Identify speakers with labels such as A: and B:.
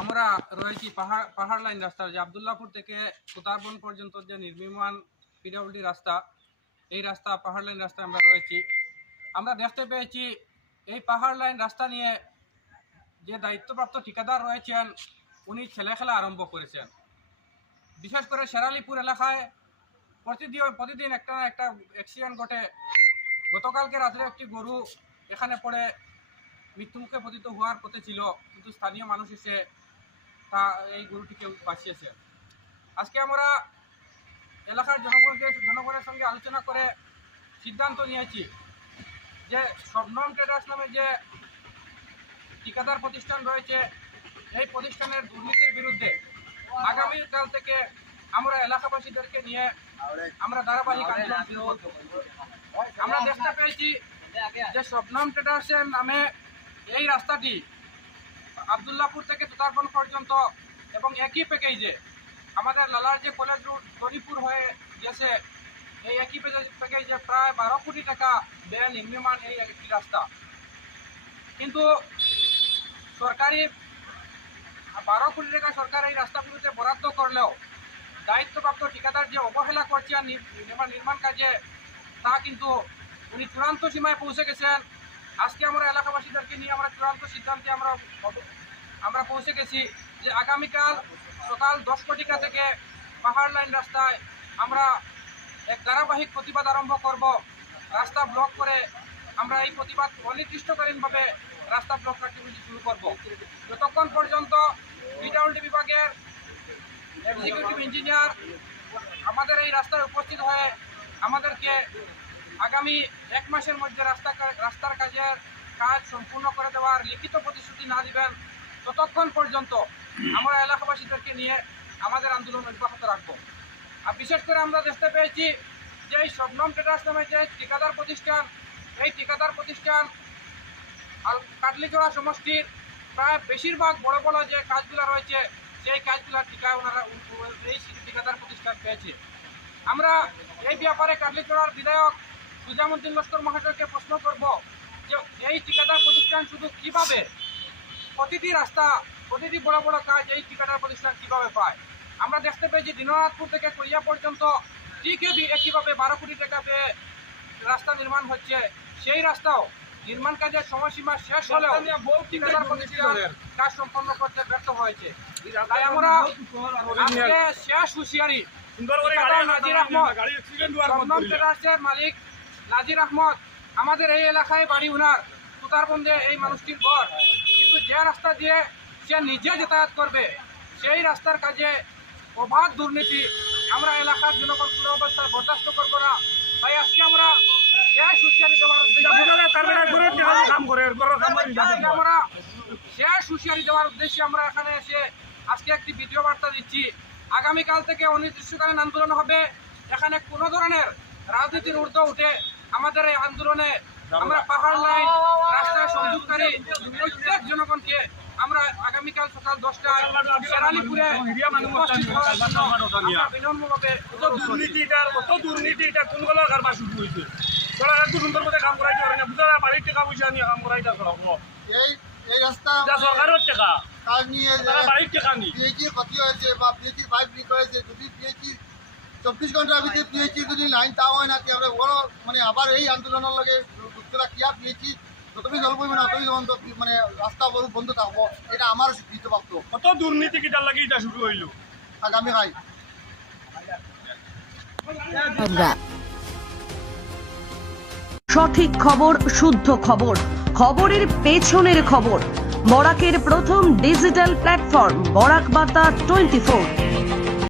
A: আমরা রয়েছি পাহাড় পাহাড় লাইন রাস্তা, যে আবদুল্লাপুর থেকে সুতারবন পর্যন্ত যে নির্মীয়মান পিডব্লিউডি রাস্তা, এই রাস্তা, পাহাড় লাইন রাস্তায় আমরা রয়েছি। আমরা দেখতে পেয়েছি, এই পাহাড় লাইন রাস্তা নিয়ে যে দায়িত্বপ্রাপ্ত ঠিকাদার রয়েছেন, উনি ছেলে খেলা আরম্ভ করেছেন। বিশেষ করে শেরালিপুর এলাকায় প্রতিদিন প্রতিদিন একটা না একটা অ্যাক্সিডেন্ট ঘটে। গতকালকে রাত্রে একটি গরু এখানে পড়ে, মৃত্যুমুখে পতিত হওয়ার পথে ছিল, কিন্তু স্থানীয় মানুষ এসে তা এই গরুটিকে বাঁচিয়েছে আজকে আমরা এলাকার জনগণকে জনগণের সঙ্গে আলোচনা করে সিদ্ধান্ত নিয়েছি যে শবনম ট্রেডার্স নামে যে ঠিকাদার প্রতিষ্ঠান রয়েছে, এই প্রতিষ্ঠানের দুর্নীতির বিরুদ্ধে আগামীকাল থেকে আমরা এলাকাবাসীদেরকে নিয়ে আমরা ধারাবাহিক আন্দোলন শুরু। আমরা দেখতে পেয়েছি যে শবনম ট্রেডার্সের নামে এই রাস্তাটি আবদুল্লাপুর থেকে তুতারবন পর্যন্ত এবং একই প্যাকেজে আমাদের লালার যে কলেজ রোড দরিপুর হয়ে গেছে, এই একই প্যাকেজে প্রায় বারো কোটি টাকা ব্যয় নির্মাণ এই একটি রাস্তা। কিন্তু সরকারি বারো কোটি টাকা সরকার এই রাস্তাগুলোতে বরাদ্দ করলেও দায়িত্বপ্রাপ্ত ঠিকাদার যে অবহেলা করছেন নির্মাণ কাজে, তা কিন্তু উনি চূড়ান্ত সীমায় পৌঁছে গেছেন। আজকে আমরা এলাকাবাসীদেরকে নিয়ে আমরা চূড়ান্ত সিদ্ধান্তে আমরা আমরা পৌঁছে গেছি যে আগামীকাল সকাল দশ কোটিকা থেকে পাহাড় লাইন রাস্তায় আমরা এক ধারাবাহিক প্রতিবাদ আরম্ভ করব। রাস্তা ব্লক করে আমরা এই প্রতিবাদ অনির্দিষ্টকালীনভাবে রাস্তা ব্লক কার্যসূচি শুরু করব। যতক্ষণ পর্যন্ত পিডাব্লিউডি বিভাগের এক্সিকিউটিভ ইঞ্জিনিয়ার আমাদের এই রাস্তায় উপস্থিত হয়ে আমাদেরকে আগামী এক মাসের মধ্যে রাস্তা রাস্তার কাজের কাজ সম্পূর্ণ করে দেওয়ার লিখিত প্রতিশ্রুতি না দিবেন, ততক্ষণ পর্যন্ত আমরা এলাকাবাসীদেরকে নিয়ে আমাদের আন্দোলন অব্যাহত রাখব। আর বিশেষ করে আমরা দেখতে পেয়েছি যে এই শবনম ট্রেডার্স নামে যে ঠিকাদার প্রতিষ্ঠান, এই ঠিকাদার প্রতিষ্ঠান কাটলিচড়া সমষ্টির প্রায় বেশিরভাগ বড় বড় যে কাজগুলো রয়েছে, সেই কাজগুলো ঠিকা ওনারা এই ঠিকাদার প্রতিষ্ঠান পেয়েছে। আমরা এই ব্যাপারে কাটলিচড়ার বিধায়ক সুজামুদ্দিন লস্কর মহাশয়কে প্রশ্ন করব যে এই ঠিকাদার প্রতিষ্ঠান শুধু কীভাবে প্রতিটি রাস্তা প্রতিটি বড় বড় কাজ এই ঠিকাদার প্রতিষ্ঠান কীভাবে পায়? আমরা দেখতে পাই পেয়েছি দিননাথপুর থেকে করিয়া পর্যন্ত এ- একইভাবে বারো কোটি টাকা পেয়ে রাস্তা নির্মাণ হচ্ছে। সেই রাস্তাও নির্মাণ কাজের সময়সীমা শেষ হলেও ঠিকাদার প্রতিষ্ঠান কাজ সম্পন্ন করতে ব্যর্থ হয়েছে। তাই আমরা আজকে শেষ হুঁশিয়ারি মালিক নাজির আহমদ আমাদের এই এলাকায় বাড়ি উনার সুতারবন্দে এই মানুষটির ঘর। কিন্তু যে রাস্তা দিয়ে সে নিজে যাতায়াত করবে সেই রাস্তার কাজে অবাধ দুর্নীতি আমরা এলাকার জনগণ পুরো অবস্থায় বরদাস্ত করব না। তাই আজকে আমরা শেষ হুঁশিয়ারি দেওয়ার আমরা শেষ হুঁশিয়ারি দেওয়ার উদ্দেশ্যে আমরা এখানে এসে আজকে একটি ভিডিও বার্তা দিচ্ছি। আগামীকাল থেকে অনির্দিষ্টকালীন আন্দোলন হবে। এখানে কোনো ধরনের রাজনীতির ঊর্ধ্ব উঠে আমাদের এই আন্দোলনে আমরা পাহাড় লাইন রাস্তায় সংযোগকারী প্রত্যেক জনগণকে আমরা আগামীকাল সকাল দশটায় শেরালিপুরে উপস্থিত হওয়ার জন্য বিনম্রভাবে
B: কত দুর্নীতি এটা কত দুর্নীতি এটা কোন গলার কারবার শুরু হয়েছে তোরা এত সুন্দর মতো কাম করাইতে পারে না বুঝা বাড়ির টাকা পয়সা নিয়ে কাম করাইতে
C: এই এই রাস্তা
B: সরকারের টাকা।
C: কাজ নিয়ে
B: তারা বাড়ির টাকা নি।
C: পিএইচির ক্ষতি হয়েছে বা পিএইচির পাইপ লিক হয়েছে যদি পিএইচি চব্বিশ ঘণ্টার ভিতরে পিএইচি যদি লাইন তা হয় না কি আমরা বড় মানে আবার এই আন্দোলনের লগে দুঃখরা কিয়া পিএইচি? যতদিন জল পড়বে না ততদিন বন্ধ মানে রাস্তা বড় বন্ধ থাকব। এটা আমার স্বীকৃত প্রাপ্ত
B: কত দুর্নীতি কিটার লাগি এটা শুরু হইল?
C: আগামীকাল
D: আমরা সঠিক খবর শুদ্ধ খবর খবরের পেছনের খবর বরাকের প্রথম ডিজিটাল প্ল্যাটফর্ম বরাক বার্তা টোয়েন্টি ফোর